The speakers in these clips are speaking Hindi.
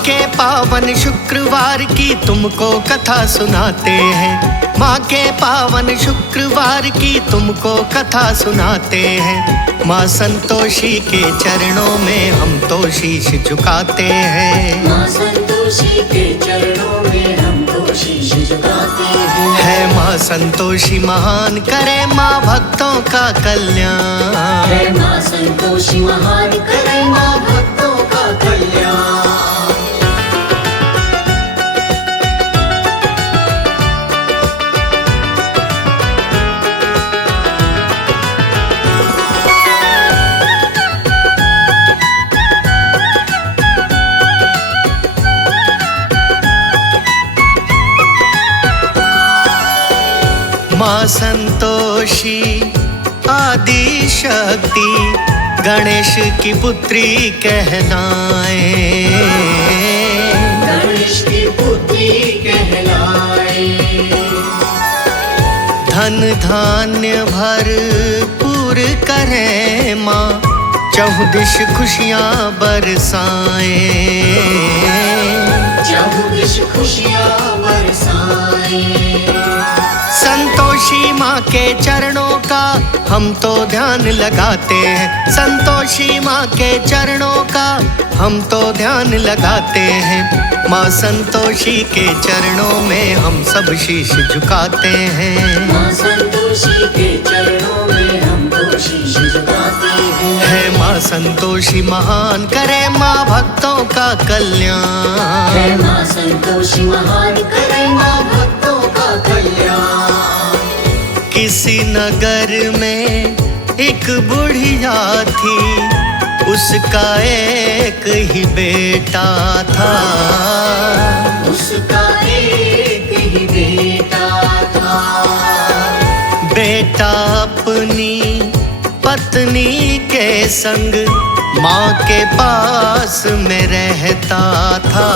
के पावन शुक्रवार की तुमको कथा सुनाते हैं। माँ के पावन शुक्रवार की तुमको कथा सुनाते हैं। माँ संतोषी के चरणों में हम तो शीश झुकाते हैं। माँ संतोषी के चरणों में हम तो शीश झुकाते हैं। है माँ संतोषी महान, करे माँ भक्तों का कल्याण। है माँ संतोषी महान, करे माँ भक्तों का कल्याण। माँ संतोषी आदि शक्ति, गणेश की पुत्री कहलाए। गणेश की पुत्री कहलाए। धन धान्य भरपूर करे माँ, चहुदिश खुशियाँ बरसाए। चहुदिश खुशियाँ बरसाए। संतोषी माँ के चरणों का हम तो ध्यान लगाते हैं। संतोषी माँ के चरणों का हम तो ध्यान लगाते हैं। माँ संतोषी के चरणों में हम सब शीश झुकाते हैं। माँ संतोषी के चरणों में हम तो शीश झुकाते हैं। है माँ संतोषी महान, करे माँ भक्तों का कल्याण। है माँ संतोषी महान, करे माँ भक्तों का कल्याण। किसी नगर में एक बुढ़िया थी, उसका एक ही बेटा था। उसका एक ही बेटा था। बेटा अपनी पत्नी के संग माँ के पास में रहता था।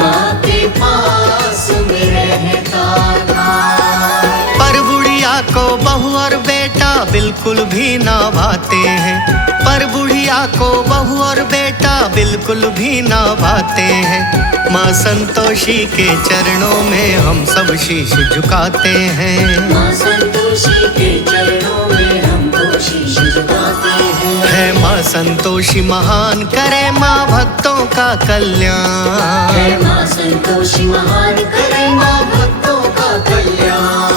माँ के पास में रहता था। पर बुढ़िया को बहू और बेटा बिल्कुल भी ना भाते हैं। पर बुढ़िया को बहू और बेटा बिल्कुल भी ना भाते हैं। माँ संतोषी के चरणों में हम सब शीश झुकाते हैं। माँ संतोषी के चरणों में हम तो शीश झुकाते हैं। है माँ संतोषी महान, करे माँ भक्तों का कल्याण। है माँ संतोषी महान, करे माँ भक्तों का कल्याण।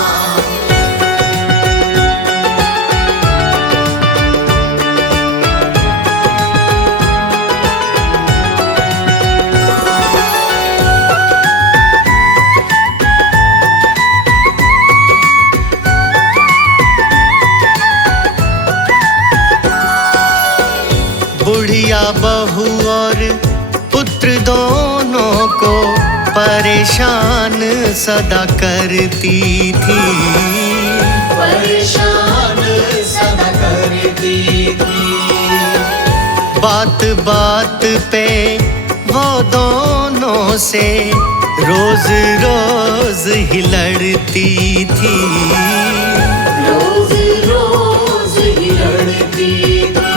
बुढ़िया बहू और पुत्र दोनों को परेशान सदा करती थी। परेशान सदा करती थी। बात बात पे वो दोनों से रोज रोज ही लड़ती थी। रोज रोज ही लड़ती थी।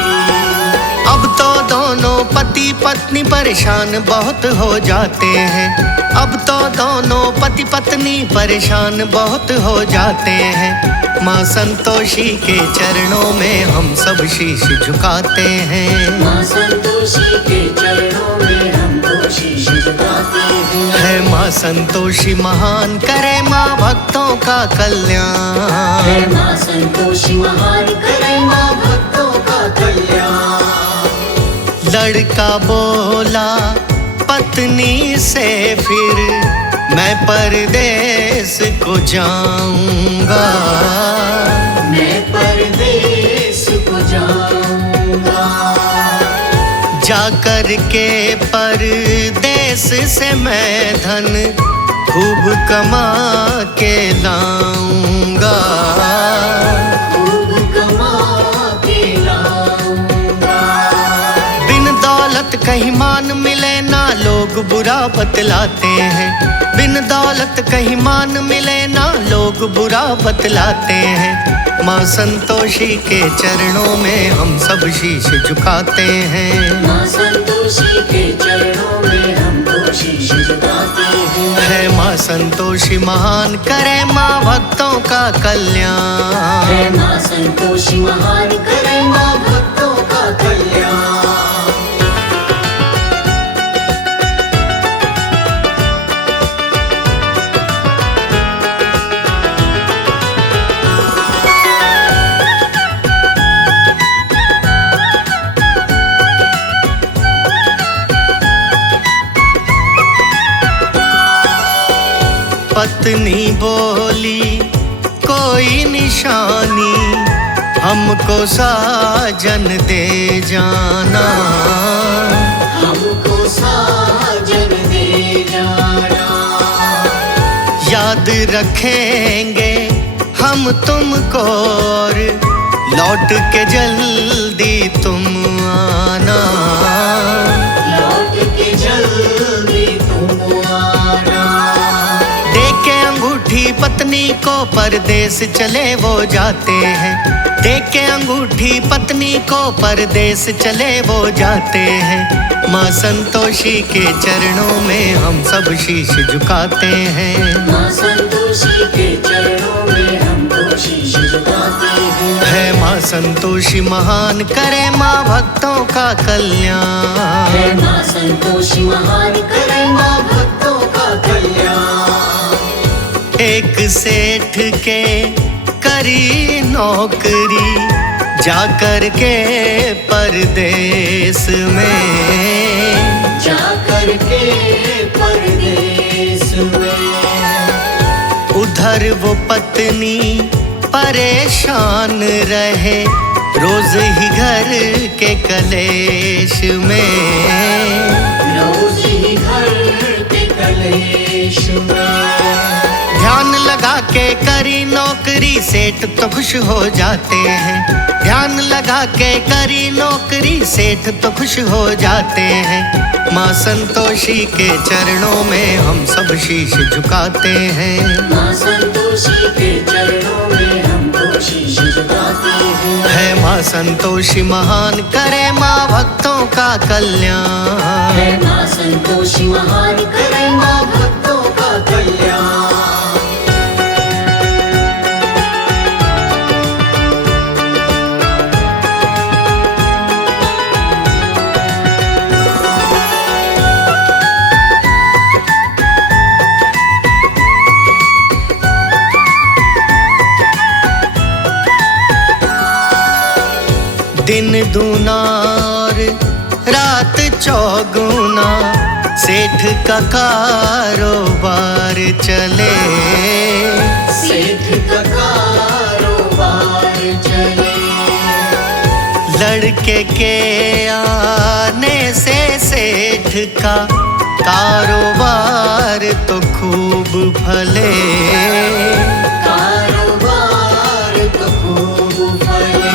अब तो दोनों पति पत्नी परेशान बहुत हो जाते हैं। अब तो दोनों पति पत्नी परेशान बहुत हो जाते हैं। माँ संतोषी के चरणों में हम सब शीश झुकाते हैं। माँ संतोषी के चरणों में हम तो शीश झुकाते हैं। है माँ संतोषी महान, करे माँ भक्तों का कल्याण। है माँ संतोषी महान, करे माँ भक्तों का कल्याण। लड़का बोला पत्नी से फिर मैं परदेस को जाऊंगा। मैं परदेस को जाऊंगा। जाकर के परदेस से मैं धन खूब कमा के लाऊंगा। खूब कमा के लाऊंगा। बिन दौलत कहीं मान मिले ना, लोग बुरा बतलाते हैं। बिन दौलत कहीं मान मिले ना, लोग बुरा बतलाते हैं। माँ संतोषी के चरणों में हम सब शीश झुकाते हैं। माँ संतोषी के चरणों में हम तो शीश झुकाते हैं। है माँ संतोषी महान, करे माँ भक्तों का कल्याण। है माँ संतोषी महान, करे माँ भक्तों का कल्याण। पत्नी बोली कोई निशानी, हमको साजन दे जाना। हमको साजन दे जाना। याद रखेंगे हम तुमको और लौट के जल्दी तुम आना। लौट के जल्दी तुम आना। देके अंगूठी पत्नी को परदेस चले वो जाते हैं। देके अंगूठी पत्नी को परदेस चले वो जाते हैं। माँ संतोषी के चरणों में हम सब शीश झुकाते हैं। माँ संतोषी के चरणों में हम तो शीश झुकाते हैं। है माँ संतोषी महान, करे माँ भक्तों का कल्याण। है माँ संतोषी महान, करे माँ भक्तों का कल्याण। एक सेठ के करी नौकरी, जाकर के परदेस में। जाकर के परदेस में। उधर वो पत्नी परेशान रहे, रोज ही घर के कलेश में। रोज ही घर के कलेश में। ध्यान लगा के करी नौकरी, सेठ तो खुश हो जाते हैं। ध्यान लगा के करी नौकरी, सेठ तो खुश हो जाते हैं। माँ संतोषी के चरणों में हम सब शीश झुकाते हैं। माँ संतोषी के चरणों में हम तो शीश झुकाते हैं। है माँ संतोषी महान, करे माँ भक्तों का कल्याण। है माँ संतोषी महान, करे माँ भक्तों का कल्याण। दिन दूना और रात चौगुना, सेठ का कारोबार चले। सेठ का कारोबार चले। लड़के के आने से सेठ का कारोबार तो खूब फले। कारोबार तो खूब फले।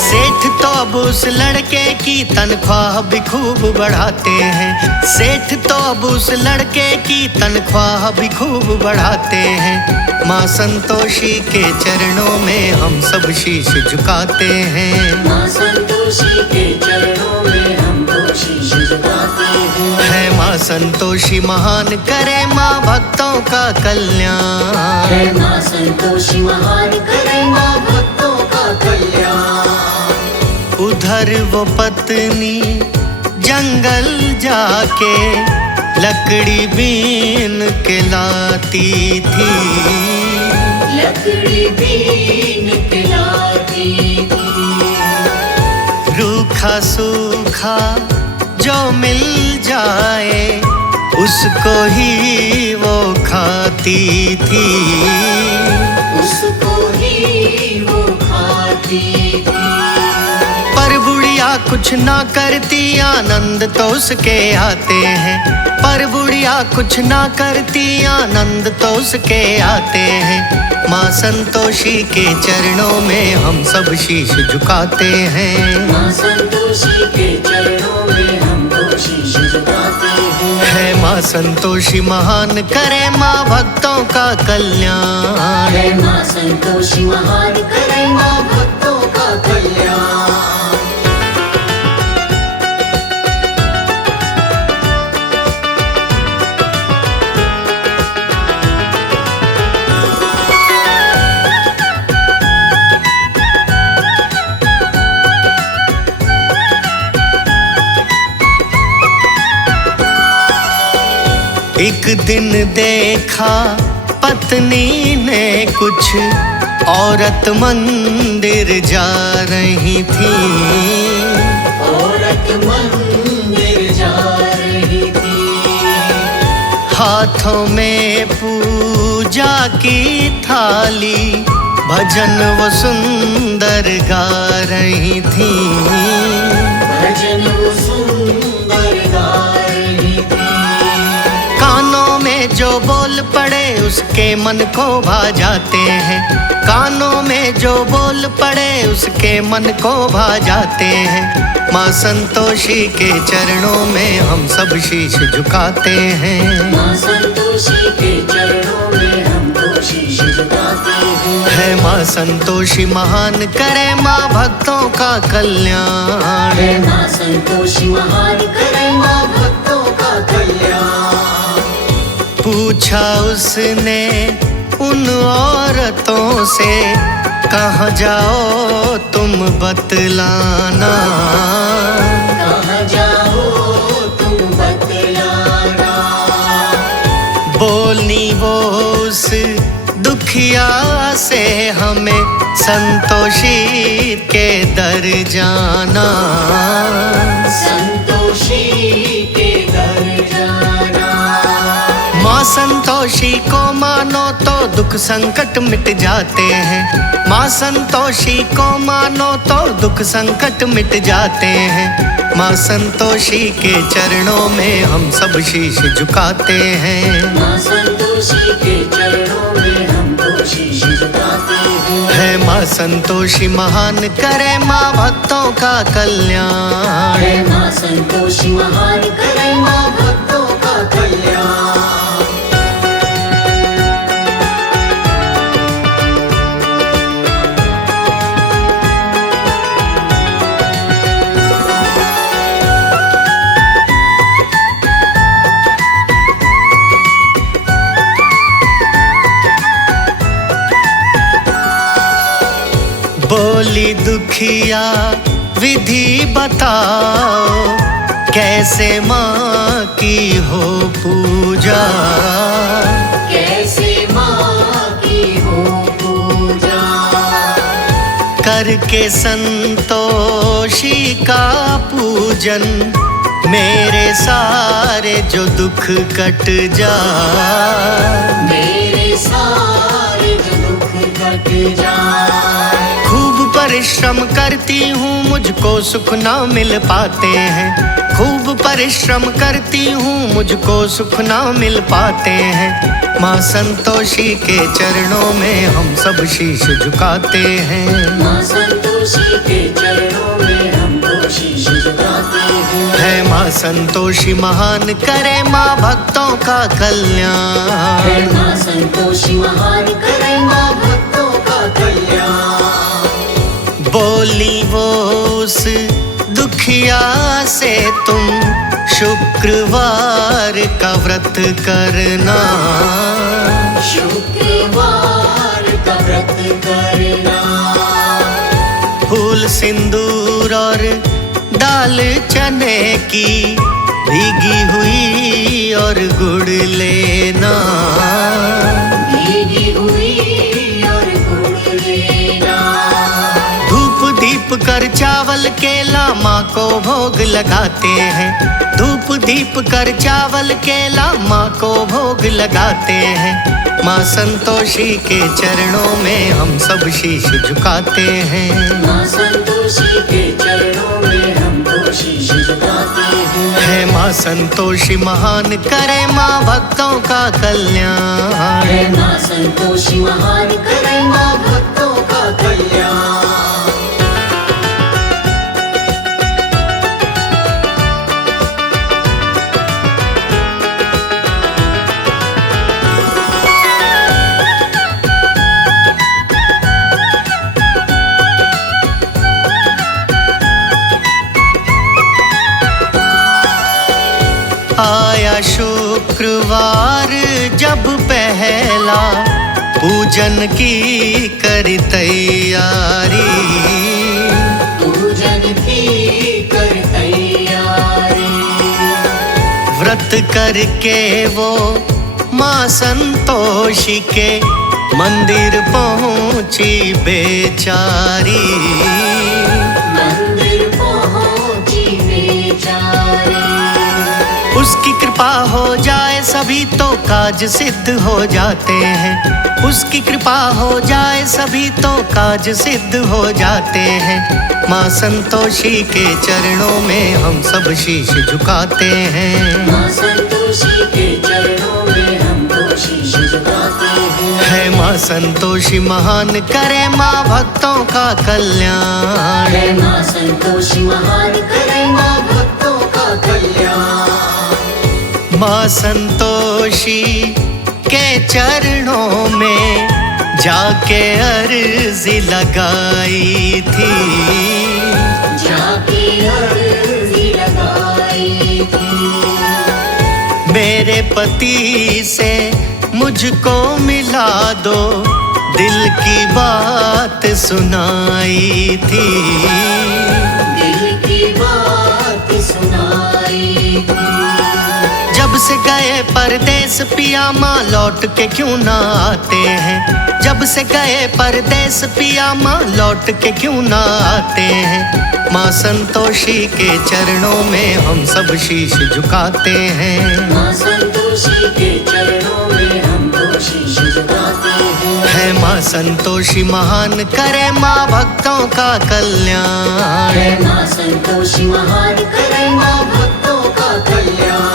सेठ तो अब उस लड़के की तनख्वाह भी खूब बढ़ाते हैं। सेठ तो अब उस लड़के की तनख्वाह भी खूब बढ़ाते हैं। माँ संतोषी के चरणों में हम सब शीश झुकाते हैं। माँ संतोषी के चरणों में हम तो शीश झुकाते हैं। है माँ संतोषी महान, करे माँ भक्तों का कल्याण। है माँ संतोषी महान, करे माँ भक्तों का कल्याण। उधर वो पत्नी जंगल जाके लकड़ी बीन के लाती थी। लकड़ी बीन के लाती थी। रूखा सूखा जो मिल जाए, उसको ही वो खाती थी। उसको ही वो खाती थी। पर बुढ़िया कुछ ना करती, आनंद तो उसके आते हैं। पर बुढ़िया कुछ ना करती, आनंद तो उसके आते हैं। माँ संतोषी के चरणों में हम सब शीश झुकाते हैं। माँ संतोषी के चरणों में हम तो शीश झुकाते हैं। संतोषी महान करे माँ भक्तों का कल्याण। है माँ संतोषी महान करे माँ भक्तों का कल्याण। एक दिन देखा पत्नी ने कुछ औरत मंदिर जा रही थी। औरत मंदिर जा रही थी। हाथों में पूजा की थाली भजन वो सुंदर गा रही थी। भजन वो सुंदर गा रही थी। कानों में जो बोल पड़े उसके मन को भा जाते हैं। कानों में जो बोल पड़े उसके मन को भा जाते हैं। माँ संतोषी के चरणों में हम सब शीश झुकाते हैं। माँ संतोषी के चरणों में हम तो शीश झुकाते हैं। है माँ संतोषी महान करे माँ भक्तों का कल्याण। है माँ संतोषी महान करे माँ भक्तों का कल्याण। पूछा उसने उन औरतों से, कहाँ जाओ तुम बतलाना। कहाँ जाओ तुम बतलाना। बोलनी वो उस दुखिया से हमें संतोषी के दर जाना। संतोषी के दर जाना। माँ संतोषी को मानो तो दुख संकट मिट जाते हैं। माँ संतोषी को मानो तो दुख संकट मिट जाते हैं। माँ संतोषी के चरणों में हम सब शीश झुकाते हैं। माँ संतोषी के चरणों में हम तो शीश झुकाते हैं। है माँ संतोषी महान करे माँ भक्तों का कल्याण। है माँ संतोषी महान करे माँ भक्तों का कल्याण। बोली दुखिया विधि बताओ, कैसे माँ की हो पूजा। कैसे माँ की हो पूजा। करके संतोषी का पूजन मेरे सारे जो दुख कट जा। मेरे सारे जो दुख कट जाए। खूब परिश्रम करती हूँ मुझको सुख ना मिल पाते हैं। खूब परिश्रम करती हूँ मुझको सुख ना मिल पाते हैं। माँ संतोषी के चरणों में हम सब शीश झुकाते हैं। माँ संतोषी के चरणों में हम तो शीश झुकाते हैं। है माँ संतोषी महान करे माँ भक्तों का कल्याण। है माँ संतोषी महान करे माँ भक्तों का कल्याण। बोली वो उस दुखिया से तुम शुक्रवार का व्रत करना। शुक्रवार का व्रत करना। फूल सिंदूर और दाल चने की भीगी हुई और गुड़ लेना। भीगी हुई और गुड़ लेना। धूप दीप कर चावल केला माँ को भोग लगाते हैं। धूप दीप कर चावल केला माँ को भोग लगाते हैं। माँ संतोषी के चरणों में हम सब शीश झुकाते हैं। माँ संतोषी के चरणों में हम तो शीश झुकाते हैं। है माँ संतोषी महान करे माँ भक्तों का कल्याण। है माँ संतोषी महान करे माँ भक्तों का कल्याण। शुक्रवार जब पहला पूजन की करी तैयारी, पूजन की कर तैयारी। व्रत करके वो माँ संतोषी के मंदिर पहुँची बेचारी, मंदिर पहुंची बेचारी। उसकी कृपा हो जाए सभी तो काज सिद्ध हो जाते हैं, उसकी कृपा हो जाए सभी तो काज सिद्ध हो जाते हैं। माँ संतोषी के चरणों में हम सब शीश झुकाते हैं, माँ संतोषी के चरणों में हमको शीश झुकाते हैं। है माँ संतोषी महान करे माँ भक्तों का कल्याण, है माँ संतोषी महान करे माँ भक्तों का कल्याण। माँ संतोषी के चरणों में जाके अर्जी लगाई थी, जाके अर्जी लगाई थी। मेरे पति से मुझको मिला दो, दिल की बात सुनाई थी, दिल की बात सुनाई थी। जब से गए परदेस पिया माँ लौट के क्यों ना आते हैं, जब से गए परदेस पिया माँ लौट के क्यों ना आते हैं। माँ संतोषी के चरणों में हम सब शीश झुकाते हैं, माँ संतोषी के चरणों में हमको शीश झुकाते हैं। है माँ संतोषी महान करे माँ भक्तों का कल्याण, है माँ संतोषी महान करे माँ भक्तों का कल्याण।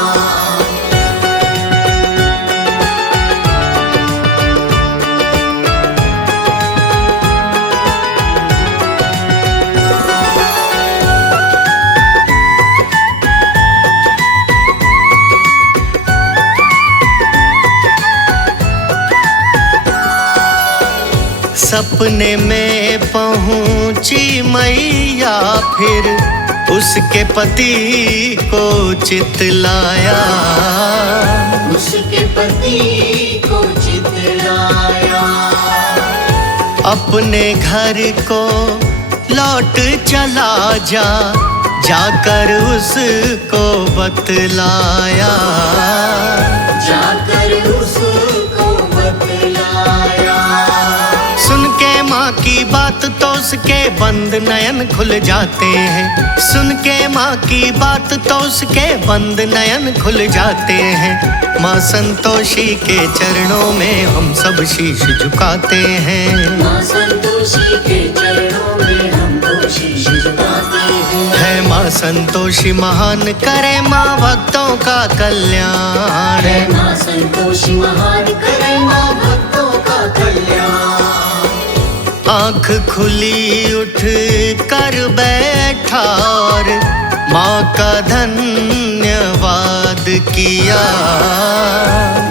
सपने में पहुंची मैया फिर उसके पति को चितलाया, उसके पति को चितलाया। अपने घर को लौट चला जा, जाकर उसको बतलाया, जाकर उसको बतलाया। सुन के माँ की बात तो उसके बंद नयन खुल जाते हैं, सुन के माँ की बात तो उसके बंद नयन खुल जाते हैं। माँ संतोषी के चरणों में हम सब शीश झुकाते हैं, माँ संतोषी के चरणों में हमको शीश झुकाते हैं। है माँ संतोषी महान करे माँ भक्तों का कल्याण, है माँ संतोषी महान करे माँ भक्तों का कल्याण। आँख खुली उठ कर बैठा और माँ का धन्यवाद किया,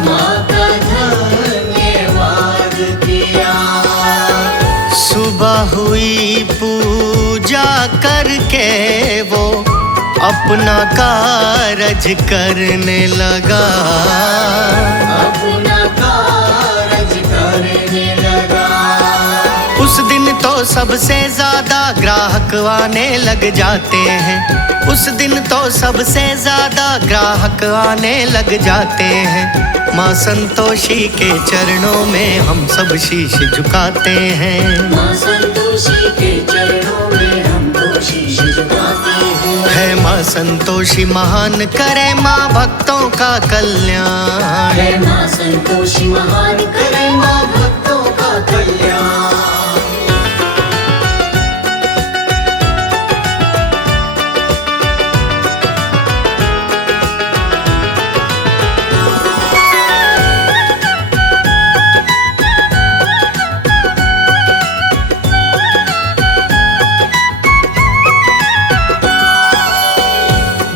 माँ का धन्यवाद किया। सुबह हुई पूजा करके वो अपना कारज करने लगा, अपना कारज करने लगा। उस दिन तो सबसे ज्यादा ग्राहक आने लग जाते हैं, उस दिन तो सबसे ज्यादा ग्राहक आने लग जाते हैं। माँ संतोषी के चरणों में हम सब शीश झुकाते हैं, माँ संतोषी के चरणों में हमको शीश झुकाते हैं। है माँ संतोषी महान करे माँ भक्तों का कल्याण, है माँ संतोषी महान करे माँ भक्तों का कल्याण।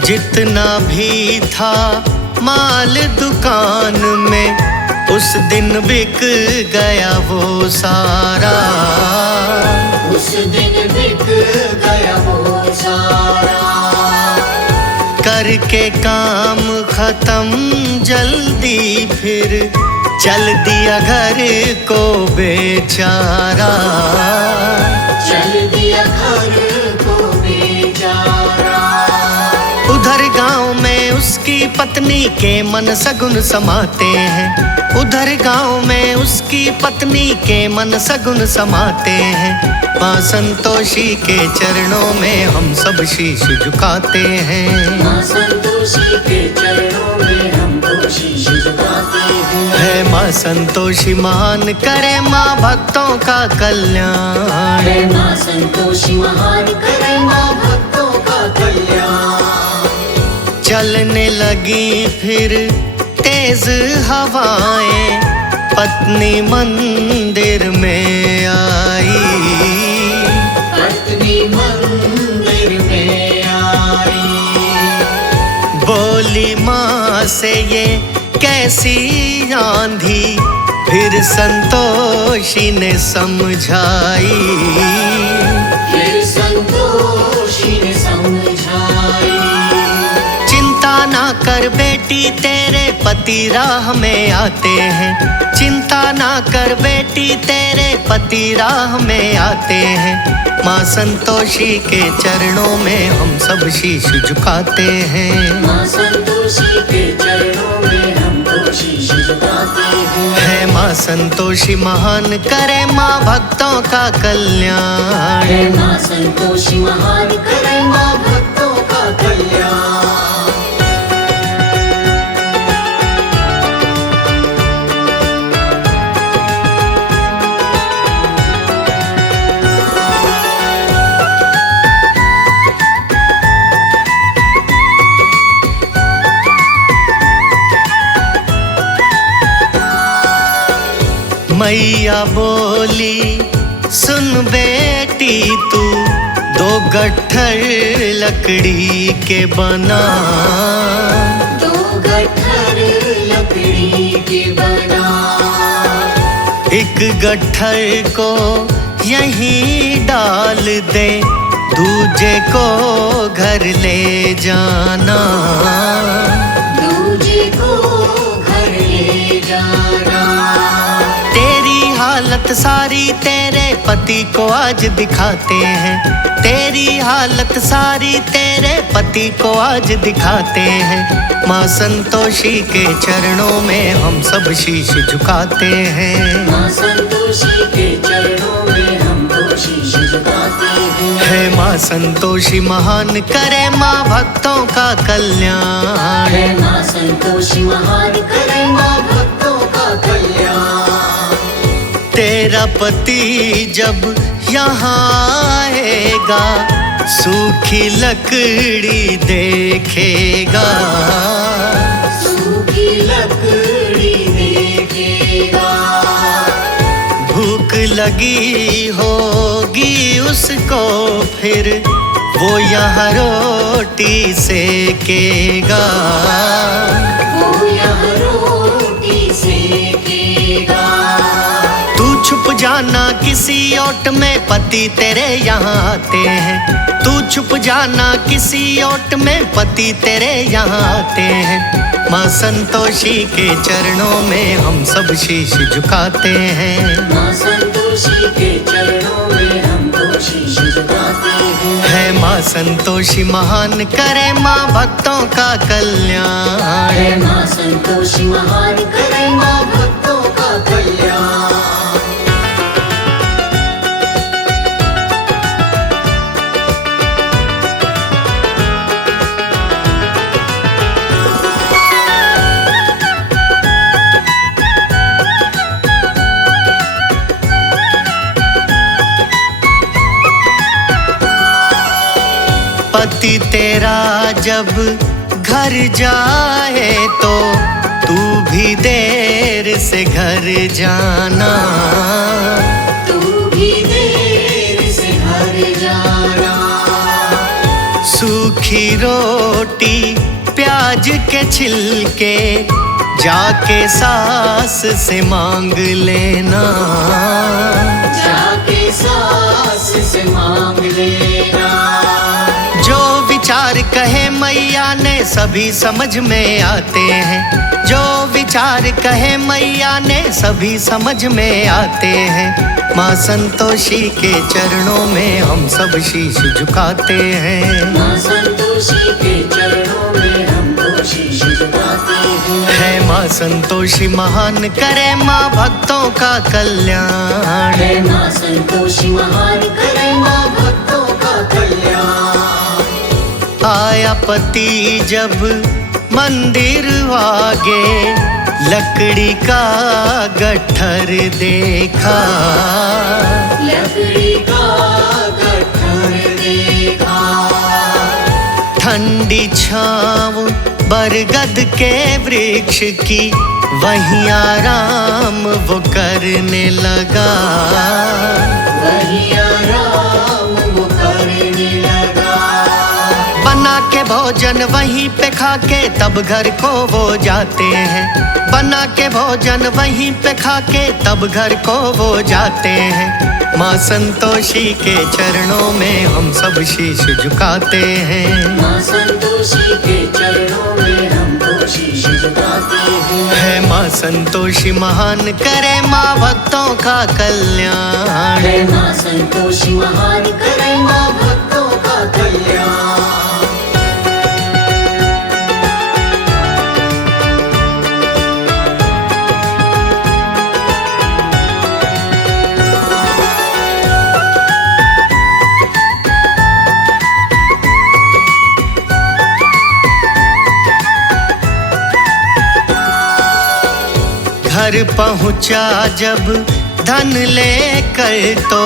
जितना भी था माल दुकान में उस दिन बिक गया वो सारा, उस दिन बिक गया वो सारा। करके काम खत्म जल्दी, फिर चल दिया घर को बेचारा। चल दिया घर को बेचारा। उधर गांव में उसकी पत्नी के मन सगुन समाते हैं। उधर गांव में उसकी पत्नी के मन सगुन समाते हैं। माँ संतोषी के चरणों में हम सब शीश झुकाते हैं। माँ संतोषी के चरणों में हम तो शीश झुकाते हैं। है माँ संतोषी महान, करे माँ भक्तों का कल्याण। है माँ संतोषी महान, करे माँ भक्तों का कल्याण। चलने लगी फिर तेज हवाएं, पत्नी मंदिर में आई। पत्नी मंदिर में आई। बोली माँ से ये कैसी आंधी, फिर संतोषी ने समझाई। फिर संतोषी ने समझाई। चिंता ना कर बेटी, तेरे पति राह में आते हैं। चिंता ना कर बेटी, तेरे पति राह में आते हैं। माँ संतोषी के चरणों में हम सब शीश झुकाते हैं। माँ संतोषी के चरणों में हम तो शीश झुकाते हैं। है माँ संतोषी महान, करे माँ भक्तों का कल्याण। है माँ संतोषी महान, करे माँ भक्तों का कल्याण। मैया बोली सुन बेटी तू, दो गट्ठर लकड़ी के बना। दो गट्ठर लकड़ी के बना। एक गट्ठर को यहीं डाल दे, दूजे को घर ले जाना। दूजे को घर ले जाना। हालत सारी तेरे पति को आज दिखाते हैं। तेरी हालत सारी तेरे पति को आज दिखाते हैं। माँ संतोषी के चरणों में हम सब शीश झुकाते हैं। माँ संतोषी के चरणों में हम तो शीश झुकाते हैं। है माँ संतोषी महान, करे माँ भक्तों का कल्याण। है माँ संतोषी महान, करे माँ भक्तों का कल्याण। तेरा पति जब यहाँ आएगा, सूखी लकड़ी देखेगा। सूखी लकड़ी देखेगा। भूख लगी होगी उसको, फिर वो यहाँ रोटी सेकेगा। वो यहाँ रोटी सेकेगा। छुप जाना किसी ओट में, पति तेरे यहाँ आते हैं। तू छुप जाना किसी ओट में, पति तेरे यहाँ आते हैं। माँ संतोषी के चरणों में हम सब शीश झुकाते हैं। माँ संतोषी के चरणों में हम तो शीश झुकाते हैं। है माँ संतोषी महान, करे माँ भक्तों का कल्याण। है माँ संतोषी महान, करे माँ भक्तों का कल्याण। पति तेरा जब घर जाए तो तू भी देर से घर जाना। तू भी देर से घर जाना। सूखी रोटी प्याज के छिलके जाके सास से मांग लेना। जाके सास से मांग लेना। विचार कहे मैया ने सभी समझ में आते हैं। जो विचार कहे मैया ने सभी समझ में आते हैं। माँ संतोषी के चरणों में हम सब शीश झुकाते हैं। माँ संतोषी के चरणों में हम तो शीश झुकाते हैं। है माँ संतोषी महान करे माँ भक्तों का कल्याण। है माँ संतोषी महान करे माँ भक्तों का कल्याण। आया पति जब मंदिर आगे लकड़ी का गट्ठर देखा। लकड़ी का गट्ठर देखा। ठंडी छाँव बरगद के वृक्ष की वहीं आराम वो करने लगा। वहीं आराम वो करने लगा। बना के भोजन वहीं पे खा के तब घर को वो जाते हैं। बना के भोजन वहीं पे खा के तब घर को वो जाते हैं। माँ संतोषी के चरणों में हम सब शीश झुकाते हैं। माँ संतोषी के चरणों में हम तो शीश झुकाते हैं। है माँ संतोषी महान करे माँ भक्तों का कल्याण। है माँ संतोषी महान करे माँ भक्तों का कल्याण। घर पहुँचा जब धन लेकर तो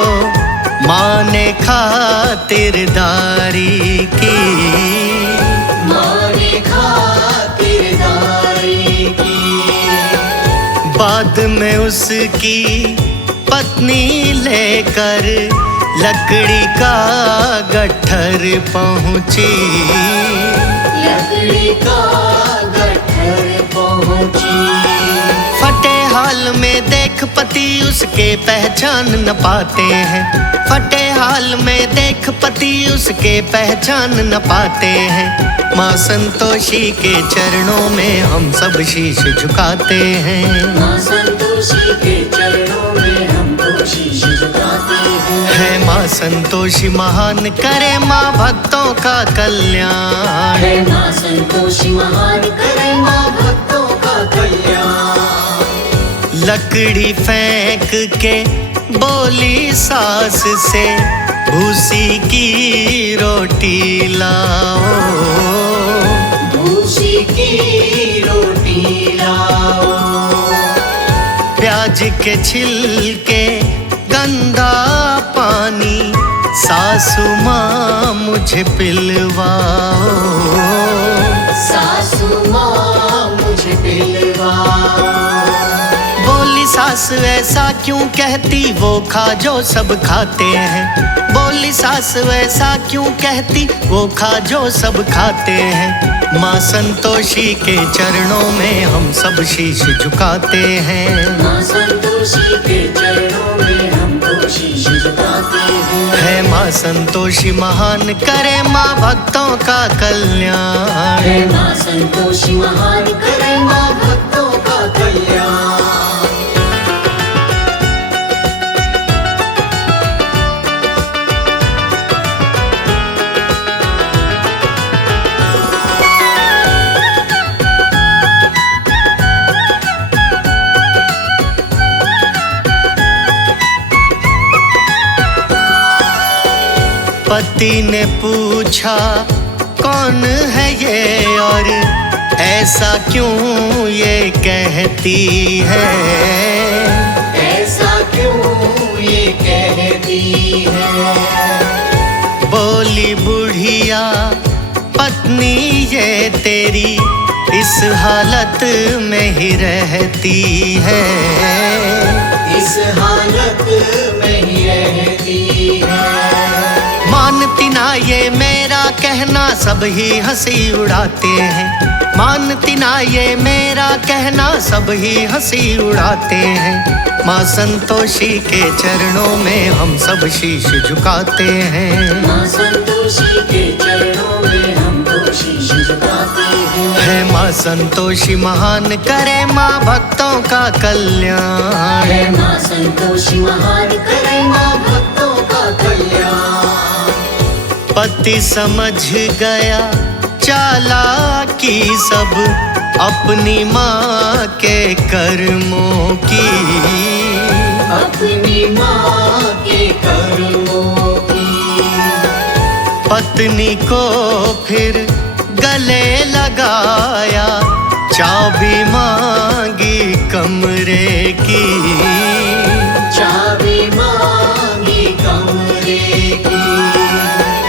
माँ ने खातिरदारी की। माँ ने खातिरदारी की। बाद में उसकी पत्नी लेकर लकड़ी का गट्ठर पहुँची। लकड़ी का गट्ठर पहुँची। फटे हाल में देख पति उसके पहचान न पाते हैं। फटे हाल में देख पति उसके पहचान न पाते हैं। माँ संतोषी के चरणों में हम सब शीश झुकाते हैं। माँ संतोषी के चरणों में हम तो शीश झुकाते हैं। है माँ संतोषी महान करे माँ भक्तों का कल्याण। है माँ संतोषी महान करे माँ भक्तों का कल्याण। लकड़ी फेंक के बोली सास से भूसी की रोटी लाओ। भूसी की रोटी लाओ। प्याज के छिलके गंदा पानी सासू माँ मुझे पिलवाओ। सासू माँ मुझे पिलवाओ। बोली सास ऐसा क्यों कहती वो खा जो सब खाते हैं। बोली सास ऐसा क्यों कहती वो खा जो सब खाते हैं। माँ संतोषी के चरणों में हम सब शीश झुकाते हैं। माँ संतोषी के चरणों में हम तो शीश झुकाते हैं। है माँ संतोषी महान करे माँ भक्तों का कल्याण। है माँ संतोषी महान करे माँ भक्तों का कल्याण। पति ने पूछा कौन है ये और ऐसा क्यों ये कहती है। ऐसा क्यों ये कहती है। बोली बुढ़िया पत्नी ये तेरी इस हालत में ही रहती है। इस हालत में ही रहती है। मानती ना ये मेरा कहना सब ही हंसी उड़ाते हैं। मानती ना ये मेरा कहना सब ही हंसी उड़ाते हैं। माँ संतोषी के चरणों में हम सब शीश झुकाते हैं। माँ संतोषी के चरणों में है माँ संतोषी महान करे माँ भक्तों का कल्याण। है माँ संतोषी महान करे माँ भक्तों का कल्याण। पति समझ गया चालाकी सब अपनी माँ के कर्मों की। अपनी माँ के कर्मों की। पत्नी को फिर गले लगाया चाबी मांगी कमरे की। चाबी मांगी कमरे की।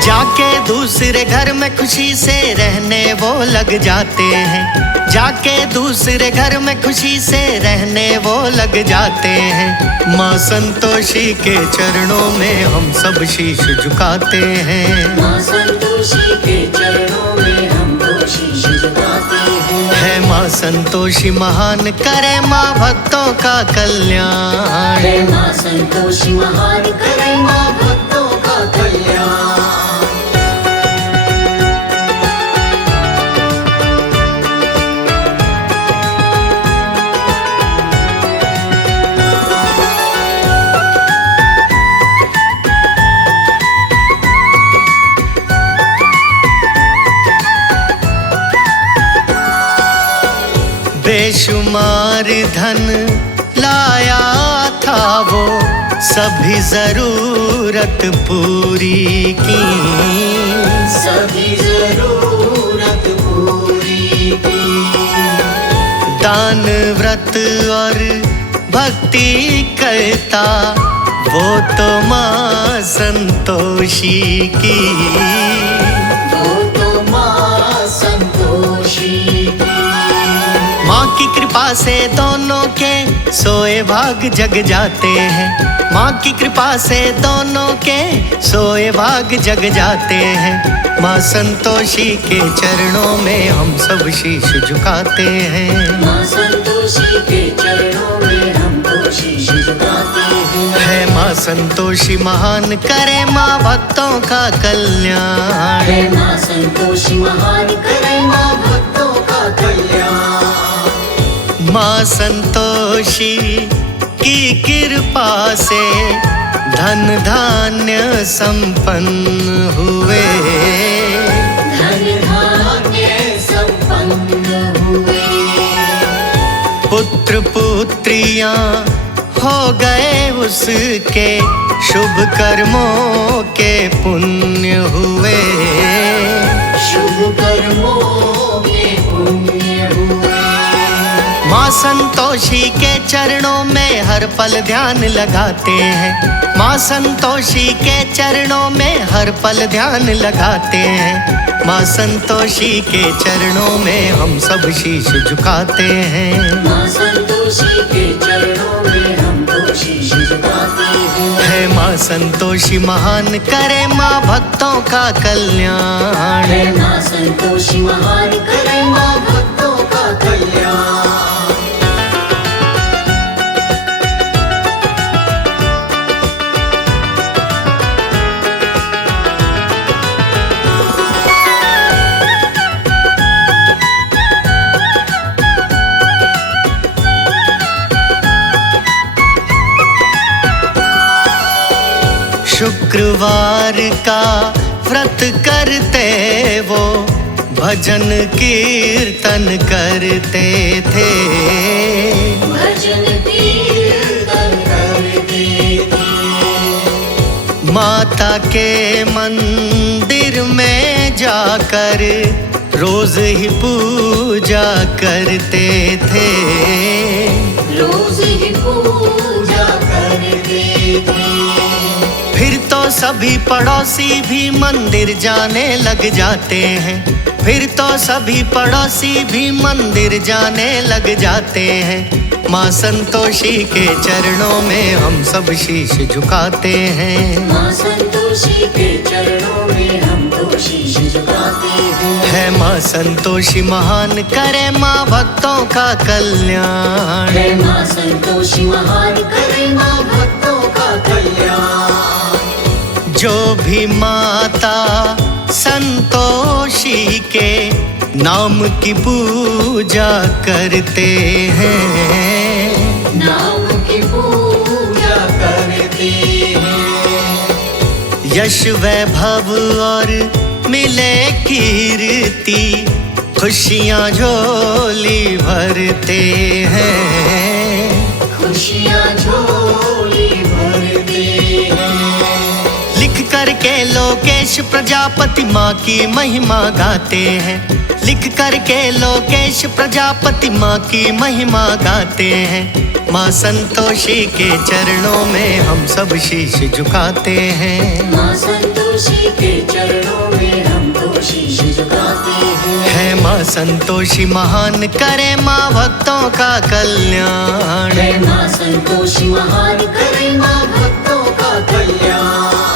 जाके दूसरे घर में खुशी से रहने वो लग जाते हैं। जाके दूसरे घर में खुशी से रहने वो लग जाते हैं। माँ संतोषी के चरणों में हम सब शीश झुकाते हैं। माँ संतोषी के चरणों में हम तो शीश झुकाते हैं। है माँ संतोषी महान करे माँ भक्तों का कल्याण। है माँ संतोषी महान करे माँ भक्तों का कल्याण। बेशुमार धन लाया था वो सभी जरूरत पूरी की। सभी जरूरत पूरी की। दान व्रत और भक्ति करता वो तो माँ संतोषी की। वो तो माँ संतोषी की। माँ की कृपा से दोनों के सोए भाग जग जाते हैं। माँ की कृपा से दोनों के सोए भाग जग जाते हैं। माँ संतोषी के चरणों में हम सब शीश झुकाते हैं। माँ संतोषी के चरणों में हम तो शीश झुकाते हैं। है माँ संतोषी महान करे माँ भक्तों का कल्याण। है माँ संतोषी महान करे माँ भक्तों का कल्याण। माँ संतोषी की कृपा से धन धान्य संपन्न हुए। धन धान्य संपन्न हुए। पुत्र पुत्रियां हो गए उसके शुभ कर्मों के पुण्य हुए। शुभ कर्मों के पुण्य हुए। माँ संतोषी के चरणों में हर पल ध्यान लगाते हैं। माँ संतोषी के चरणों में हर पल ध्यान लगाते हैं। माँ संतोषी के चरणों में हम सब शीश झुकाते हैं। माँ संतोषी के चरणों में हम तो शीश झुकाते हैं। है माँ संतोषी महान करे माँ भक्तों का कल्याण। है माँ संतोषी महान करे माँ भक्तों का कल्याण। शुक्रवार का व्रत करते वो भजन कीर्तन करते थे। भजन कीर्तन करते थे। माता के मंदिर में जाकर रोज ही पूजा करते थे। रोज ही पूजा करते थे। फिर तो सभी पड़ोसी भी मंदिर जाने लग जाते हैं। फिर तो सभी पड़ोसी भी मंदिर जाने लग जाते हैं। माँ संतोषी के चरणों में हम सब शीश झुकाते हैं। माँ संतोषी के चरणों में हम तो शीश झुकाते हैं। है माँ संतोषी महान करे माँ भक्तों का कल्याण। है माँ संतोषी महान करे माँ भक्तों का कल्याण। जो भी माता संतोषी के नाम की पूजा करते हैं, नाम की पूजा करते हैं। यश वैभव और मिले कीर्ति, खुशियाँ झोली भरते हैं, खुशियाँ झोली भरते हैं। लिख करके लोकेश प्रजापति माँ की महिमा गाते हैं, लिख करके लोकेश प्रजापति माँ की महिमा गाते हैं। माँ संतोषी के चरणों में हम सब शीश झुकाते हैं, माँ संतोषी के चरणों में हम तो शीश झुकाते हैं। है माँ संतोषी महान, करे माँ भक्तों का कल्याण। है माँ संतोषी महान, करे माँ भक्तों का कल्याण।